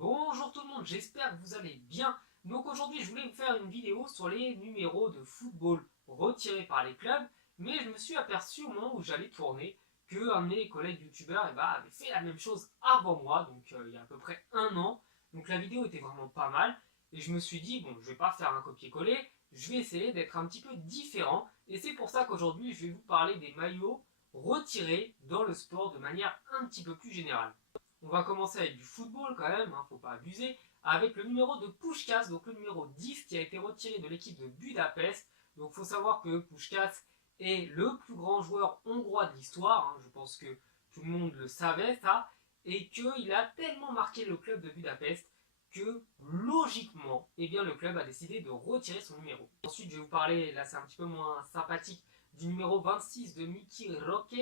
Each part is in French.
Bonjour tout le monde, j'espère que vous allez bien. Donc aujourd'hui je voulais vous faire une vidéo sur les numéros de football retirés par les clubs, mais je me suis aperçu au moment où j'allais tourner qu'un de mes collègues youtubeurs avait fait la même chose avant moi, donc il y a à peu près un an. Donc la vidéo était vraiment pas mal, et je me suis dit, bon, je vais pas faire un copier-coller, je vais essayer d'être un petit peu différent, et c'est pour ça qu'aujourd'hui je vais vous parler des maillots retirés dans le sport de manière un petit peu plus générale. On va commencer avec du football quand même, faut pas abuser, avec le numéro de Puskás, donc le numéro 10 qui a été retiré de l'équipe de Budapest. Donc il faut savoir que Puskás est le plus grand joueur hongrois de l'histoire, je pense que tout le monde le savait ça, et qu'il a tellement marqué le club de Budapest que logiquement, le club a décidé de retirer son numéro. Ensuite je vais vous parler, là c'est un petit peu moins sympathique, du numéro 26 de Miki Roque,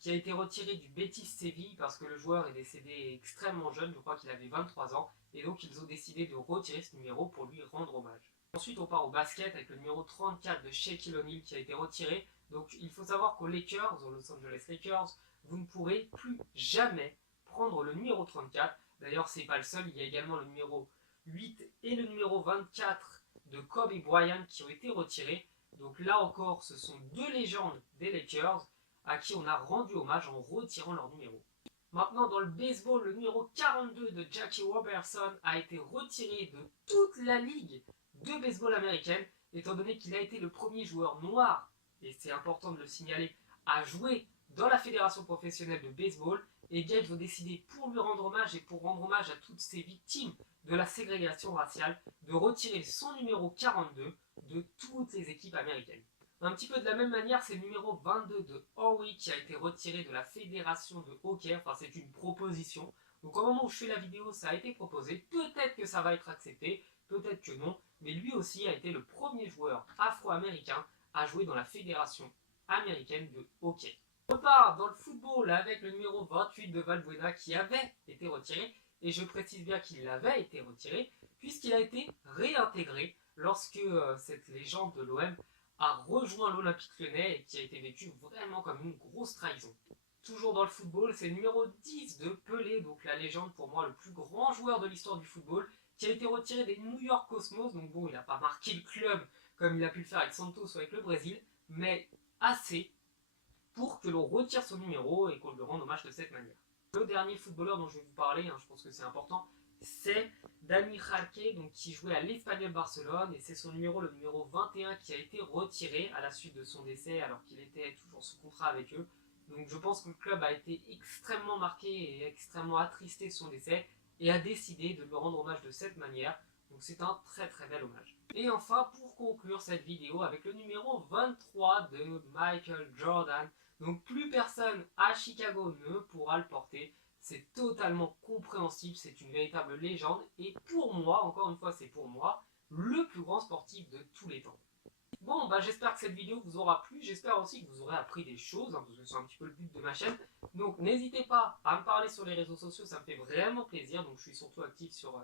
qui a été retiré du Betis Séville parce que le joueur est décédé extrêmement jeune, je crois qu'il avait 23 ans, et donc ils ont décidé de retirer ce numéro pour lui rendre hommage. Ensuite on part au basket avec le numéro 34 de Shaquille O'Neal qui a été retiré. Donc il faut savoir qu'aux Lakers, aux Los Angeles Lakers, vous ne pourrez plus jamais prendre le numéro 34. D'ailleurs c'est pas le seul, il y a également le numéro 8 et le numéro 24 de Kobe Bryant qui ont été retirés. Donc là encore ce sont deux légendes des Lakers à qui on a rendu hommage en retirant leur numéro. Maintenant, dans le baseball, le numéro 42 de Jackie Robertson a été retiré de toute la ligue de baseball américaine, étant donné qu'il a été le premier joueur noir, et c'est important de le signaler, à jouer dans la fédération professionnelle de baseball. Et bien, ils ont décidé, pour lui rendre hommage et pour rendre hommage à toutes ces victimes de la ségrégation raciale, de retirer son numéro 42 de toutes les équipes américaines. Un petit peu de la même manière, c'est le numéro 22 de Howie qui a été retiré de la fédération de hockey. Enfin, c'est une proposition. Donc au moment où je fais la vidéo, ça a été proposé. Peut-être que ça va être accepté, peut-être que non. Mais lui aussi a été le premier joueur afro-américain à jouer dans la fédération américaine de hockey. On repart dans le football avec le numéro 28 de Valbuena qui avait été retiré. Et je précise bien qu'il avait été retiré puisqu'il a été réintégré lorsque cette légende de l'OM a rejoint l'Olympique Lyonnais et qui a été vécu vraiment comme une grosse trahison. Toujours dans le football, c'est le numéro 10 de Pelé, donc la légende pour moi, le plus grand joueur de l'histoire du football, qui a été retiré des New York Cosmos. Donc bon, il n'a pas marqué le club comme il a pu le faire avec Santos ou avec le Brésil, mais assez pour que l'on retire son numéro et qu'on lui rende hommage de cette manière. Le dernier footballeur dont je vais vous parler, je pense que c'est important, c'est Dani Jarque, donc qui jouait à l'Espagnol Barcelone, et c'est son numéro, le numéro 21, qui a été retiré à la suite de son décès alors qu'il était toujours sous contrat avec eux. Donc je pense que le club a été extrêmement marqué et extrêmement attristé de son décès et a décidé de lui rendre hommage de cette manière. Donc c'est un très très bel hommage. Et enfin, pour conclure cette vidéo avec le numéro 23 de Michael Jordan. Donc plus personne à Chicago ne pourra le porter. C'est totalement compréhensible, c'est une véritable légende. Et pour moi, encore une fois c'est pour moi, le plus grand sportif de tous les temps. Bon, j'espère que cette vidéo vous aura plu. J'espère aussi que vous aurez appris des choses, parce que c'est un petit peu le but de ma chaîne. Donc n'hésitez pas à me parler sur les réseaux sociaux, ça me fait vraiment plaisir. Donc je suis surtout actif sur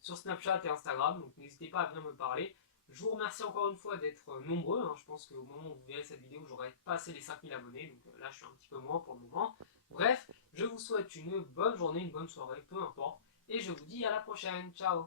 Snapchat et Instagram, donc n'hésitez pas à venir me parler. Je vous remercie encore une fois d'être nombreux. Je pense qu'au moment où vous verrez cette vidéo, j'aurai passé les 5000 abonnés. Donc là, je suis un petit peu moins pour le moment. Bref, je vous souhaite une bonne journée, une bonne soirée, peu importe. Et je vous dis à la prochaine. Ciao!